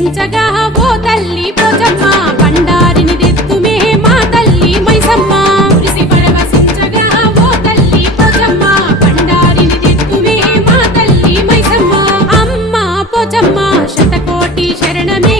పరవశించగా ఓ తల్లి పోచమ్మ బండారిని తెత్తుమే మా తల్లి మైసమ్మ మురిసి పరవశించగా ఓ తల్లి పోచమ్మ బండారిని తెత్తుమే మా తల్లి మైసమ్మ అమ్మ పోచమ్మ శతకోటి శరణమే